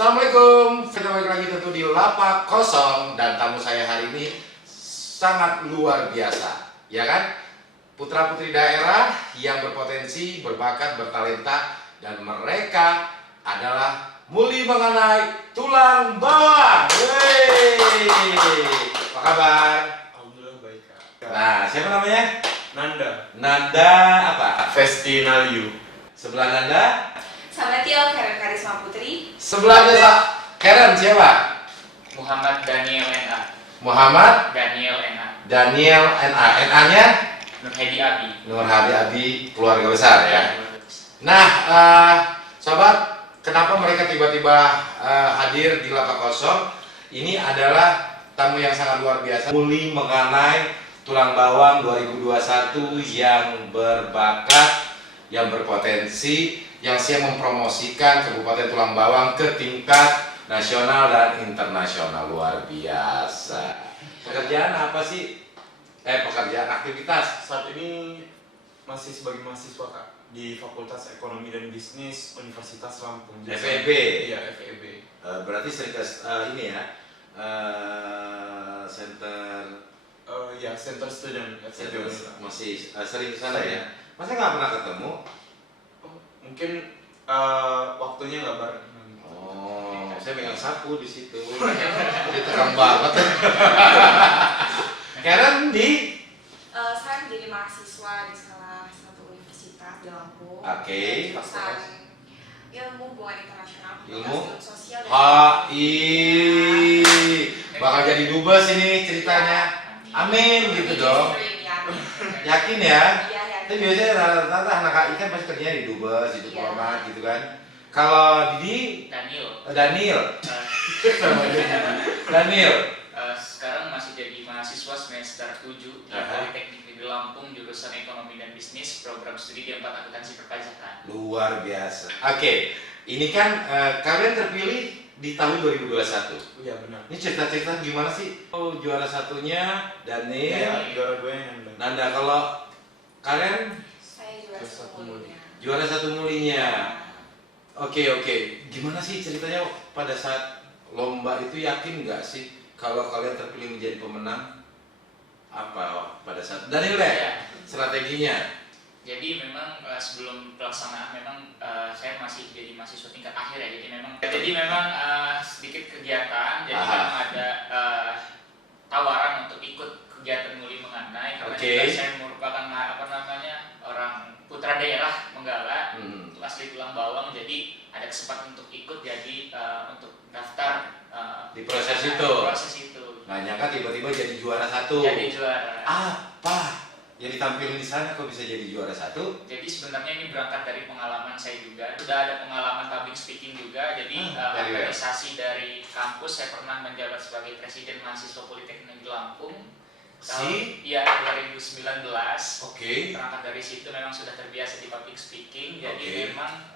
Assalamualaikum, kita balik lagi tentu di Lapak Kosong. Dan tamu saya hari ini sangat luar biasa, ya kan? Putra-putri daerah yang berpotensi, berbakat, bertalenta. Dan mereka adalah Muli mengenai tulang bawang. Apa kabar? Alhamdulillah baik, Kak. Nah, siapa namanya? Nanda. Nanda apa? Festinaliu. Sebelah Nanda? Samatio Karen Karisma Putri. Sebelahnya Karen siapa? Muhammad Daniel NA. Muhammad Daniel NA. Daniel NA. NA-nya? Nur Hedi Abi. Nur Hadi Abi, keluarga besar ya. Nah, sobat, kenapa mereka tiba-tiba hadir di Lapak Kosong? Ini adalah tamu yang sangat luar biasa. Muli mengenai tulang bawang 2021 yang berbakat, yang berpotensi, yang siap mempromosikan Kabupaten Tulang Bawang ke tingkat nasional dan internasional. Luar biasa. Pekerjaan apa sih? Pekerjaan aktivitas. Saat ini masih sebagai mahasiswa, Kak, di Fakultas Ekonomi dan Bisnis Universitas Lampung. FEB. Iya, FEB. Berarti sering ke ini ya. Center Ya, Center Student FEB. masih sering ke sana ya. Masa nggak pernah ketemu? Oh, mungkin waktunya nggak bareng. Oh, saya pegang sapu di situ. Dia terang banget. Karen di Saya menjadi mahasiswa di salah satu universitas di Lampung. Oke. Jurusan Ilmu Hubungan Internasional, Ilmu Sosial dan HI. Bakal jadi dubes ini ceritanya. Amin gitu dong. Yakin ya? Iya, ya. Tapi biasanya rata-rata anak HI kan pasti kerjanya di dubes, di diplomat gitu kan. Kalau Didi Daniel. Daniel. Sekarang masih jadi mahasiswa semester 7 di Politeknik Negeri Lampung, jurusan Ekonomi dan Bisnis, program studi D4 Akuntansi Perpajakan. Luar biasa. Oke, ini kan kalian terpilih di tahun 2021. Iya, benar. Ini cerita-cerita gimana sih? Oh, juara satunya Daniel, Iya, juara gue yang Nanda. Nanda. Kalau kalian Saya juara Juara satu semuanya. juara satu mulinya. Oke. Gimana sih ceritanya pada saat lomba itu, yakin nggak sih kalau kalian terpilih menjadi pemenang? Apa pada saat Daniel deh, Ya, strateginya? jadi memang sebelum pelaksanaan memang saya masih jadi mahasiswa tingkat akhir ya. Jadi memang sedikit kegiatan. Jadi memang ada tawaran untuk ikut kegiatan Muli mengenai karena juga saya merupakan orang putra daerah Menggala, untuk asli Tulang Bawang. Jadi ada kesempatan untuk ikut, jadi untuk daftar Di proses itu. Proses itu. Nah, nyangka tiba-tiba jadi juara satu. Jadi juara. Apa yang ditampilkan di sana kok bisa jadi juara satu? Jadi sebenarnya ini berangkat dari pengalaman saya juga. Sudah ada pengalaman public speaking juga. Jadi organisasi dari kampus saya pernah menjabat sebagai presiden mahasiswa Politeknik Negeri Lampung. Iya, 2019. Oke. Berangkat dari situ memang sudah terbiasa di public speaking. Jadi memang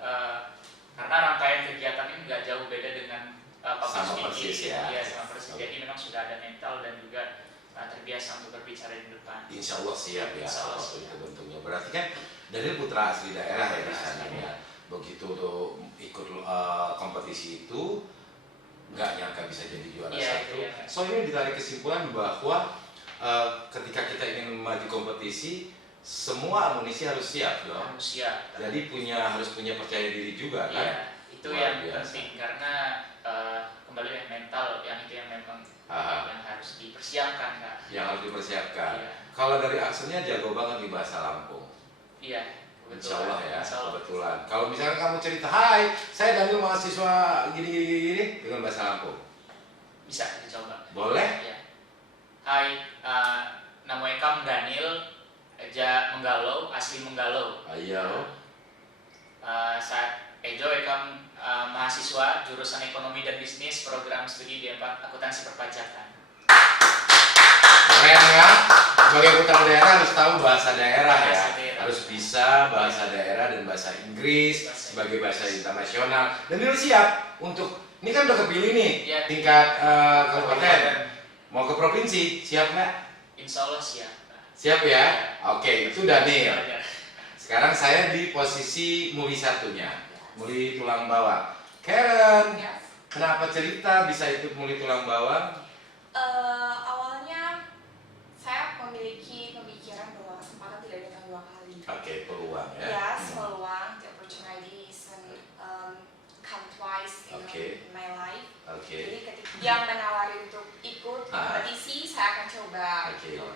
karena rangkaian kegiatan ini nggak jauh beda dengan public Sama speaking. persis ya. Iya, sama persis. Jadi memang sudah ada mental dan juga terbiasa untuk berbicara di depan. Insya Allah siap ya. Insya Allah Kalau siap. itu bentuknya. Berarti kan Daniel putra asli daerah ya di sana ya. Begitu tuh ikut kompetisi itu, nggak nyangka bisa jadi juara satu. Iya. So ini ditarik kesimpulan bahwa ketika kita ingin maju kompetisi, semua amunisi harus siap dong. Harus siap. Jadi harus punya percaya diri juga kan? Iya, itu Luar yang biasa. penting karena kembali yang mental yang itu yang memang yang harus dipersiapkan, Kak. Yang harus dipersiapkan. Iya. Kalau dari aksennya jago banget di bahasa Lampung. Iya, Insya Allah ya, Insya Allah. kebetulan. Kalau misalnya kamu cerita, hai, saya Daniel mahasiswa gini dengan bahasa Lampung, Bisa dicoba. boleh? Iya. Hai, nama ekam Daniel, eja Menggalau, asli Menggalau. Ayo. Saat Ejo ekam mahasiswa jurusan Ekonomi dan Bisnis, program studi D4 Akuntansi Perpajakan. Keren ya. Sebagai putra daerah harus tahu bahasa daerah ya. Bahasa daerah. Harus bisa bahasa daerah dan bahasa Inggris sebagai bahasa internasional. Dan ini siap untuk, ini kan udah kepilih nih Iya. tingkat kabupaten. Mau ke provinsi, siap nggak? Insya Allah siap. Siap ya? Oke, itu Daniel. Iya. Sekarang saya di posisi Muli satunya, Muli tulang bawah. Karen, Ya. Kenapa cerita bisa ikut Muli Tulang Bawang? Awalnya saya memiliki pemikiran bahwa kesempatan tidak datang dua kali. Oke, peluang ya. Yes, peluang, the opportunities and come twice Oke. in my life. Oke. Jadi ketika yang menawari untuk ikut kompetisi, saya akan coba. Oke. Gitu.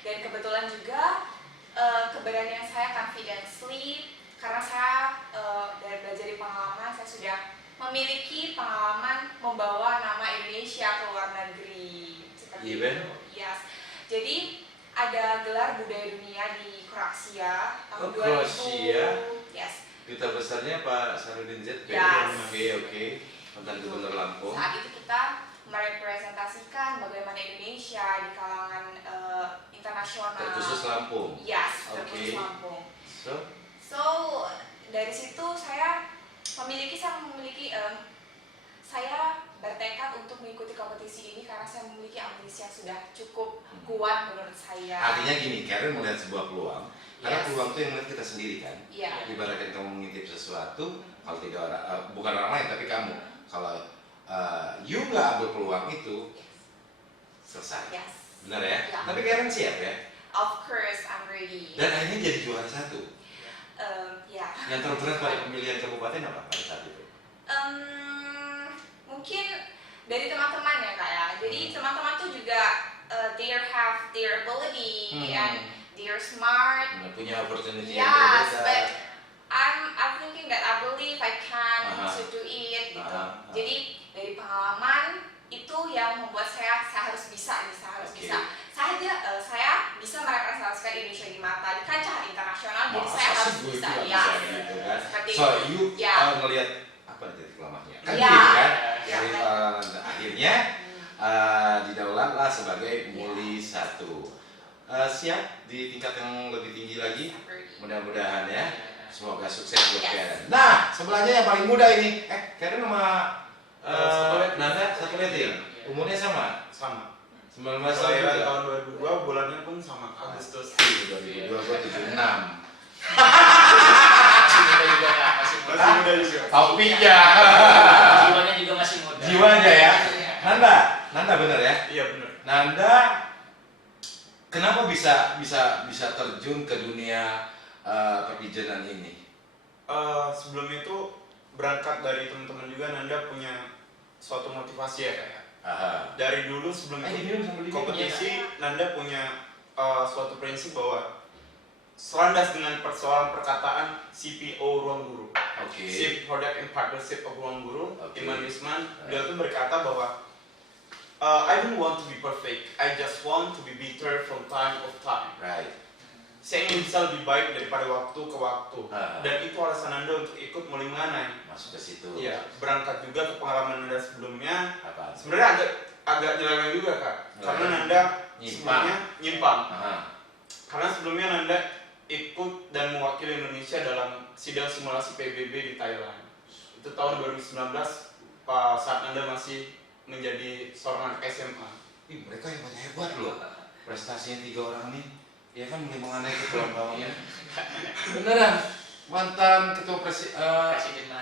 Dan kebetulan juga keberanian saya confidently karena saya dari belajar di pengalaman, saya sudah memiliki pengalaman membawa nama Indonesia ke luar negeri seperti Iya, Ben? itu. Yes. Jadi ada gelar budaya dunia di Kroasia tahun Oh, 2000. Kroasia? Yes. Duta besarnya Pak Sarudin Z. Yes. Oke. Mantan Gubernur Lampung. Saat itu kita merepresentasikan bagaimana Indonesia di kalangan internasional. Terkhusus Lampung. Yes, Oke. terkhusus Lampung. So, Dari situ saya memiliki saya bertekad untuk mengikuti kompetisi ini karena saya memiliki ambisi yang sudah cukup kuat menurut saya. artinya gini, Karen melihat sebuah peluang. Karena Yes. peluang itu yang melihat kita sendiri kan. Iya. Ibaratkan kamu mengintip sesuatu, kalau tidak orang, bukan orang lain tapi kamu. Kalau you nggak ambil peluang itu, selesai. Yes. Benar ya? Ya. Tapi Karen siap ya. Of course, I'm ready. Dan akhirnya jadi juara 1. Ya. Yang terberat pada pemilihan kabupaten apa pada saat itu? Mungkin dari teman-teman ya kak ya. Jadi teman-teman tuh juga they have their ability and they're smart. Punya opportunity Yes, yang but berbeda. I'm thinking that I believe I can to do it gitu. Jadi dari pengalaman itu yang membuat saya harus bisa nih, saya harus Oke. bisa. Saya bisa merepresentasikan Indonesia di mata di kancah internasional, jadi Masa saya sih harus gue bisa. itu nggak Ya. bisa gitu kan? Seperti So itu. you Ya. ngelihat apa titik lemahnya? Kan Ya. gitu kan? Ya. Dari akhirnya didaulatlah sebagai Muli 1. Siap di tingkat yang lebih tinggi lagi? Mudah-mudahan ya. Semoga sukses buat Yes. Karen. Nah, sebelahnya yang paling muda ini. Karen sama Nanda satu rating. Umurnya sama? Sama. 19 tahun Kelahiran juga. tahun 2002, bulannya pun sama Agustus. 2002 gua 76. Masih muda juga Kak, masih muda. Masih muda juga. Topinya. Jiwanya juga masih muda. Jiwanya ya. Nanda bener ya? Iya benar. Nanda kenapa bisa terjun ke dunia perpijanan ini? Sebelum itu berangkat dari teman-teman juga, Nanda punya suatu motivasi ya kayak. Dari dulu sebelum diminum sambil diminum. kompetisi, Nanda punya suatu prinsip bahwa selandas dengan persoalan perkataan CPO Ruang Guru, Oke. Chief Product and Partnership of Ruang Guru, Oke. Iman Wisman, dia tuh berkata bahwa I don't want to be perfect, I just want to be better from time of time. Right. Saya ingin bisa lebih baik daripada waktu ke waktu. Dan itu alasan Nanda untuk ikut Muli Menganai. Masuk ke situ. Iya, berangkat juga ke pengalaman Nanda sebelumnya. Apa? Sebenarnya agak nyeleweng juga kak, karena Nanda sebelumnya nyimpang. Karena sebelumnya Nanda ikut dan mewakili Indonesia dalam sidang simulasi PBB di Thailand. Itu tahun 2019 saat Nanda masih menjadi seorang anak SMA. Ih, mereka hebat loh. Prestasinya 3 orang nih. Ya kan mulai mengenai ke Tulang Bawangnya. Beneran. Mantan ketua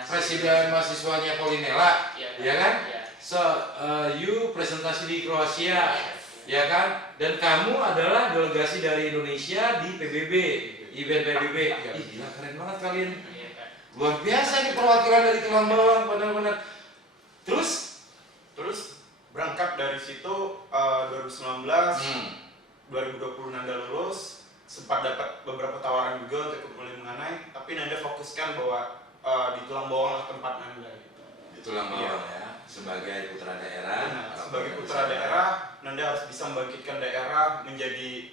presiden mahasiswanya Polinela, ya kan? So, you presentasi di Kroasia, ya kan? Dan kamu adalah delegasi dari Indonesia di PBB, event PBB. Ih, gila keren banget kalian. Luar biasa nih perwakilan dari Tulang Bawang, benar-benar. Terus berangkat dari situ 2019, 2020 Nanda lulus, sempat dapat beberapa tawaran juga untuk ikut Muli Menganai, tapi Nanda fokuskan bahwa di Tulang Bawang lah tempat Nanda. Gitu. di Tulang Bawang ya, sebagai putra daerah. Nah, sebagai putra daerah, Nanda harus bisa membangkitkan daerah menjadi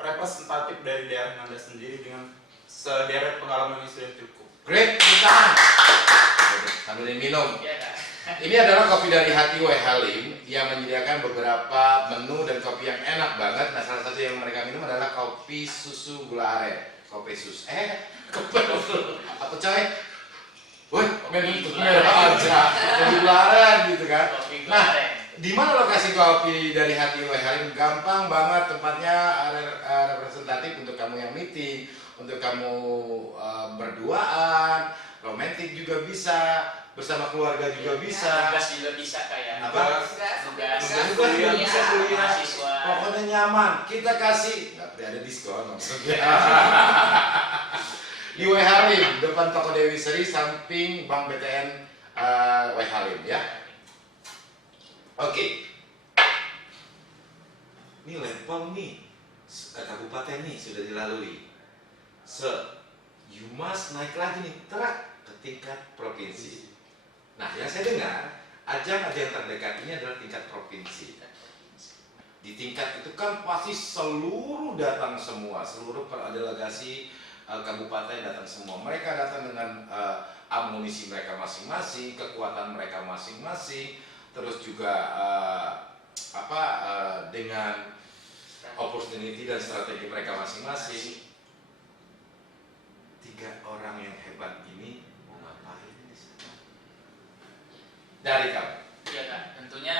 representatif dari daerah Nanda sendiri dengan sederet pengalaman yang sudah cukup. Great, tangan. Sambil diminum. Ini adalah kopi dari Hati Wai Halim yang menyediakan beberapa menu dan kopi yang enak banget. Nah, salah satu yang mereka minum adalah kopi susu gula aren. Kopi susu. Kopi apa coy? Woi, minum merah aja. Kopi gula aren gitu kan. Nah, di mana lokasi kopi dari Hati Wai Halim? Gampang banget, tempatnya representatif untuk kamu yang meeting, untuk kamu berduaan, romantis. hektik juga bisa, bersama keluarga juga bisa. Tugas juga bisa kayak Apa? Tugas Juga bisa kuliah. mahasiswa. Pokoknya nyaman. Kita kasih, nggak ada diskon maksudnya. Di W Halim, depan toko Dewi Seri, samping Bank BTN W Halim ya. Oke. Ini level nih, kabupaten nih sudah dilalui. So, you must naik lagi nih, terak ke tingkat provinsi. Nah, yang saya dengar, ajang-ajang terdekat ini adalah tingkat provinsi. Di tingkat itu kan pasti seluruh datang semua, seluruh delegasi kabupaten datang semua. Mereka datang dengan amunisi mereka masing-masing, kekuatan mereka masing-masing, terus juga dengan opportunity dan strategi mereka masing-masing. 3 orang yang hebat ini mau ngapain di sana? Dari kamu? Iya Kak, tentunya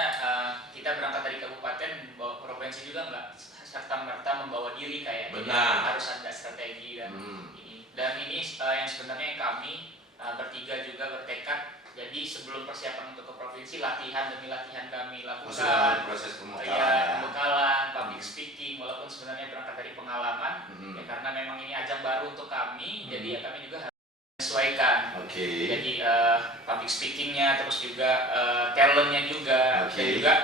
kita berangkat dari kabupaten, bawa provinsi juga nggak serta-merta membawa diri kayak Benar. harus ada strategi dan ini. Dan ini yang sebenarnya kami bertiga juga bertekad. Jadi sebelum persiapan untuk ke provinsi, latihan demi latihan kami lakukan. Proses Pembekalan, public speaking, walaupun sebenarnya berangkat dari pengalaman, ya karena memang ini ajang baru untuk kami, jadi ya kami juga harus menyesuaikan. Jadi public speakingnya, terus juga talentnya juga, dan juga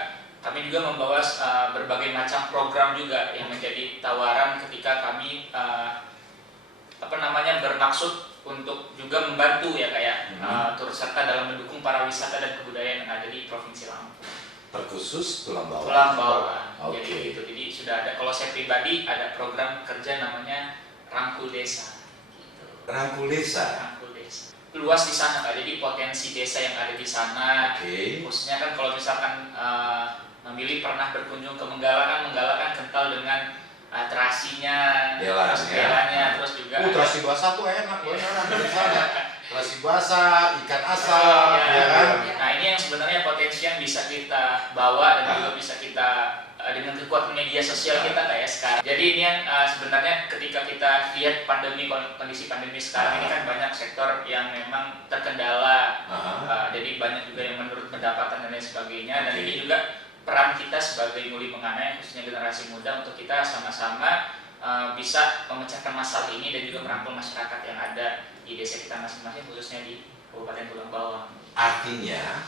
kami juga membawa berbagai macam program juga yang menjadi tawaran ketika kami bermaksud untuk juga membantu ya kayak turut serta dalam mendukung para wisata dan kebudayaan yang ada di Provinsi Lampung. Terkhusus tulang bawah. Tulang bawah. Oke. Jadi sudah ada. Kalau saya pribadi ada program kerja namanya Rangkul Desa. Gitu. Rangkul Desa. Rangkul Desa. Luas di sana Kak. Jadi potensi desa yang ada di sana. Khususnya kan kalau misalkan memilih pernah berkunjung ke Menggala kan kental dengan terasinya, belanya, terus juga terasi basah tuh enak beneran di sana. Terasi basah, ikan asap, ya kan? Nah ini yang sebenarnya potensi yang bisa kita bawa dan juga bisa kita dengan kekuatan media sosial kita kayak sekarang. Jadi ini yang sebenarnya ketika kita lihat kondisi pandemi sekarang ini kan banyak sektor yang memang terkendala. Jadi banyak juga yang menurut pendapatan dan lain sebagainya. Dan ini juga peran kita sebagai muli penganai khususnya generasi muda untuk kita sama-sama bisa memecahkan masalah ini dan juga merangkul masyarakat yang ada di desa kita masing-masing khususnya di Kabupaten Tulang Bawang. Artinya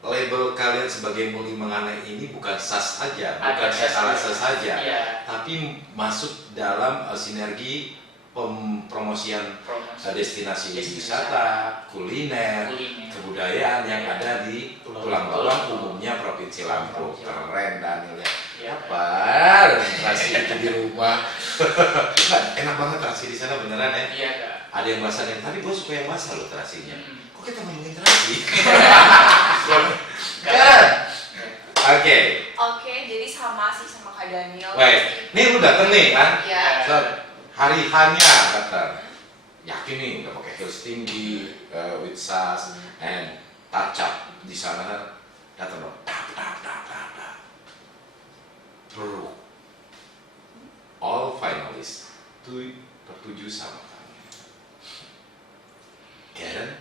label kalian sebagai muli menganai ini bukan sas saja, bukan etalase saja, tapi masuk dalam sinergi promosian destinasi wisata, kuliner, kebudayaan yang ada di Tulang Bawang, umumnya Provinsi Lampung. Keren Daniel ya. Apa? Terasi itu di rumah. Enak banget terasi di sana beneran ya. Iya Kak. Ada yang basah nih, tapi gue suka yang basah loh terasinya. Kok kita ngomongin terasi? Kan? Oke, jadi sama Kak Daniel. Baik, nih lu dateng nih kan? Iya. Hari hanya datang. Yakin nih udah pakai heels tinggi, with sas, and touch up di sana datang dong. True. All finalists tertuju sama kami. Karen,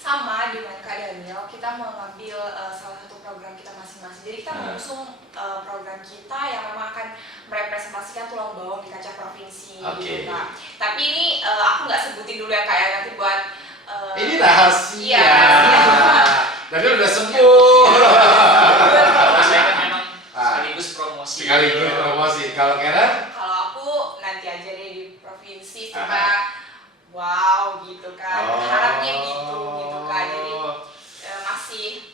Sama dengan Kak Daniel, kita mengambil salah satu program kita masing-masing. Jadi kita mengusung program kita yang memang akan merepresentasikan Tulang Bawang di kancah provinsi. Gitu, Kak. Tapi ini aku nggak sebutin dulu ya Kak ya, nanti buat ini rahasia. Iya. Tapi udah sembuh. Kalau saya kan memang sekaligus promosi. Kalau Karen? Kalau aku nanti aja deh di provinsi supaya wow gitu kan. Harapnya gitu kan. Jadi masih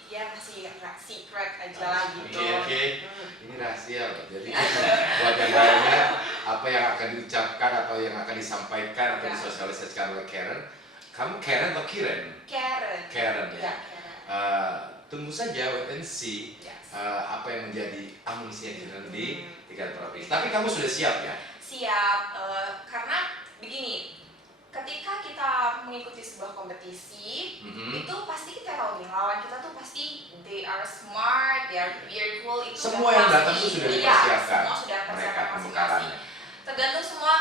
secret aja lah gitu. Oke. Ini rahasia loh. Jadi buat yang lainnya apa yang akan diucapkan atau yang akan disampaikan atau disosialisasikan oleh Karen. Kamu Karen atau Kiren? Karen ya. Tunggu saja wait and see apa yang menjadi amunisi yang di tingkat provinsi. Tapi kamu sudah siap ya? Siap, karena begini, ketika kita mengikuti sebuah kompetisi, itu pasti kita tahu nih lawan kita tuh pasti they are smart, they are beautiful. Itu semua yang datang tuh sudah dipersiapkan. Semua sudah mereka persiapkan masing-masing. Tergantung semua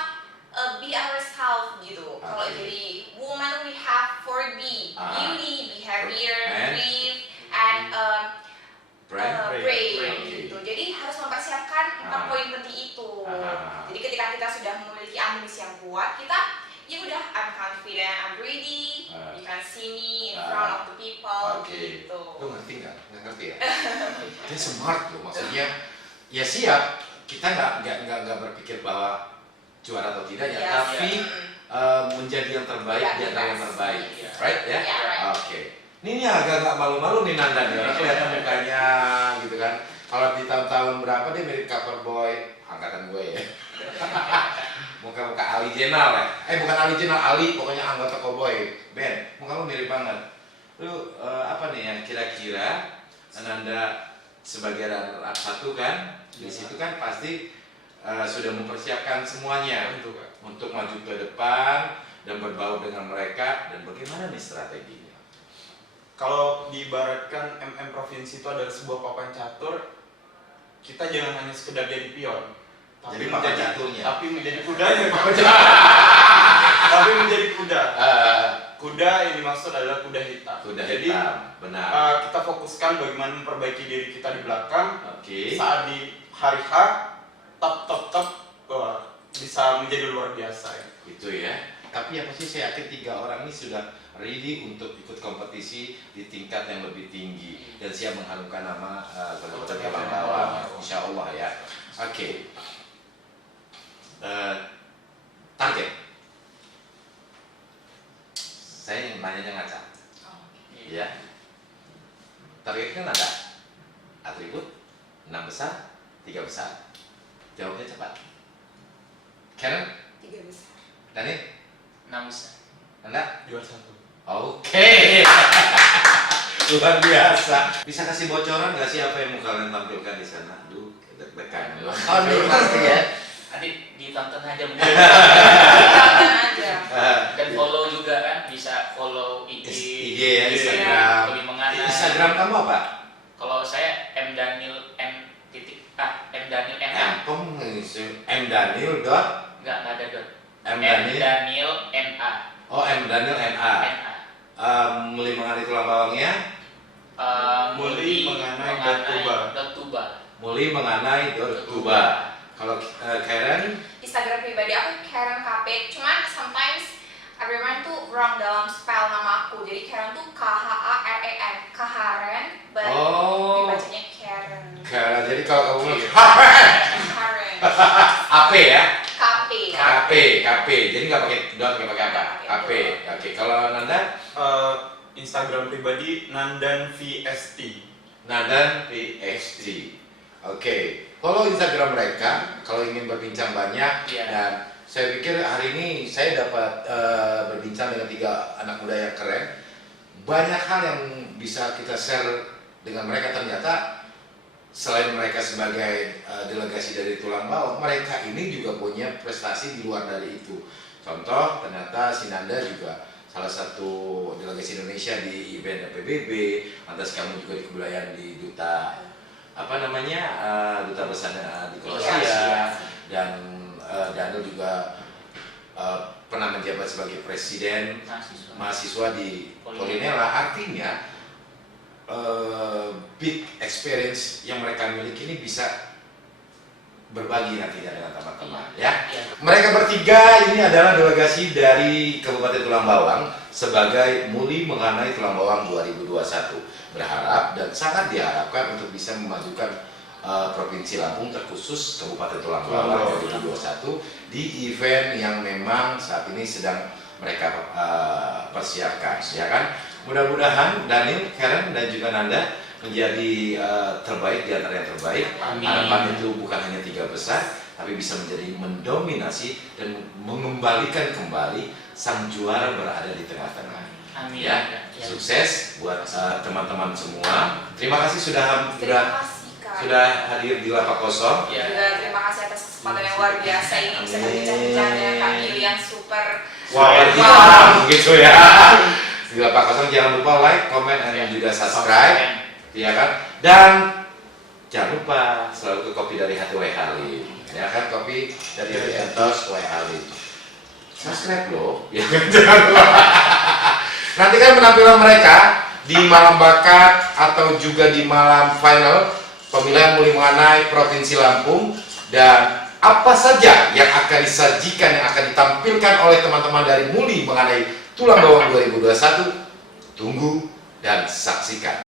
be ourselves gitu. Kalau jadi woman we have 4B, beauty, behavior, And? brave, and Brand? brave Okay. gitu. Jadi harus mempersiapkan 4 Ah. poin penting itu. Ah. Jadi ketika kita sudah memiliki ambisi yang kuat, kita ya udah I'm confident, I'm ready. You can see me in front of the people Oke. gitu. Lo ngerti nggak? Nggak ngerti ya? Dia smart loh, maksudnya ya siap. Kita nggak berpikir bahwa juara atau tidak ya, Yes. tapi menjadi yang terbaik Ya, di antara yang yes. terbaik, Iya. right ya? Yeah, right. Oke. Ini agak malu-malu nih Nanda nih, orang kelihatan mukanya gitu kan. Kalau di tahun-tahun berapa dia mirip cover boy angkatan gue ya. Muka-muka Ali Jenal ya. Bukan Ali Jenal, Ali pokoknya anggota Cowboy band. Muka lu mirip banget. Lu apa nih yang kira-kira Nanda sebagai anak satu kan? Di situ kan pasti sudah mempersiapkan semuanya Tentu, Kak. untuk maju ke depan dan berbaur dengan mereka, dan bagaimana nih strateginya? Kalau diibaratkan Provinsi itu adalah sebuah papan catur, kita jangan hanya sekedar jadi pion, Jadi papan caturnya. tapi menjadi kudanya. Tapi menjadi kuda. Kuda yang dimaksud adalah kuda hitam. Kuda Jadi hitam, benar. kita fokuskan bagaimana memperbaiki diri kita di belakang. Oke. Saat di hari H, bisa menjadi luar biasa ya. Itu ya. Tapi apa sih, saya yakin 3 orang ini sudah ready untuk ikut kompetisi di tingkat yang lebih tinggi dan siap mengharumkan nama Kabupaten Tulang Bawang, insya Allah ya. Oke. Target. Saya ingin nanya ngaca. Ya. Targetnya ada atribut 6 besar, 3 besar. Jawabnya cepat. Karen, 3 besar. Dani, 6 besar. Anda? Juara 1. Oke. Luar biasa. Bisa kasih bocoran nggak sih apa yang mau kalian tampilkan di sana? Aduh, deg-degan. Oh, nih pasti ya. Nanti ditonton aja mungkin. Jangan aja. Dan follow juga kan, bisa follow IG ya, Instagram. Lebih Mengana. Instagram kamu apa? Kalau saya M Daniel M NA. M Daniel dot Enggak ada dot. M M Daniel. Daniel NA. Oh, M Daniel NA. NA. Muli mengenai tulang bawangnya. Muli mengenai dot tuba. Muli mengenai dot tuba. Kalau Karen, Instagram pribadi aku Karen KP, cuman sometimes everyone tuh wrong dalam spell nama aku. Jadi Karen tuh KHAREN, Karen, but oh, dibacanya Karen. Karen. Jadi kalau kamu Karen. AP ya. KP. KP. Jadi nggak pakai dot, nggak pakai apa? KP. Oke. Kalau Nanda? Instagram pribadi Nandan VST. Nadan PST. Oke. Follow Instagram mereka kalau ingin berbincang banyak. Iya. Dan saya pikir hari ini saya dapat berbincang dengan 3 anak muda yang keren. Banyak hal yang bisa kita share dengan mereka. Ternyata selain mereka sebagai delegasi dari Tulang Bawang, mereka ini juga punya prestasi di luar dari itu. Contoh, ternyata si Nanda juga salah satu delegasi Indonesia di event PBB. Lantas kamu juga di kebudayaan di duta duta besar di Kroasia. Iya. Dan Daniel juga pernah menjabat sebagai presiden mahasiswa di Polinela. Artinya big experience yang mereka miliki ini bisa berbagi nantinya dengan teman-teman ya. Mereka bertiga ini adalah delegasi dari Kabupaten Tulang Bawang sebagai Muli Mengenai Tulang Bawang 2021. Berharap dan sangat diharapkan untuk bisa memajukan Provinsi Lampung, terkhusus Kabupaten Tulang Bawang 2021 di event yang memang saat ini sedang mereka persiapkan, ya kan? Mudah-mudahan Daniel, Karen dan juga Nanda menjadi terbaik di antara yang terbaik. Amin. Harapan itu bukan hanya 3 besar, tapi bisa menjadi mendominasi dan mengembalikan kembali sang juara berada di tengah-tengah. Amin. Ya, sukses buat teman-teman semua. Terima kasih Terima kasih Kak. sudah hadir di Lapak Kosong. Ya. Juga terima kasih atas kesempatan yang luar biasa ini bisa berbincang-bincang dengan Kak Mili yang super. Wow, gitu ya. Di Lapak Kosong jangan lupa like, comment, dan juga subscribe, ya kan? Dan jangan lupa selalu ke kopi dari Hati Wai Halim, ya kan? Kopi dari Entos Wai Halim. subscribe loh. Ya, jangan lupa. Nantikan penampilan mereka di malam bakat atau juga di malam final pemilihan Muli Menganai Provinsi Lampung, dan apa saja yang akan disajikan, yang akan ditampilkan oleh teman-teman dari Muli Menganai Tulang Bawang 2021, tunggu dan saksikan.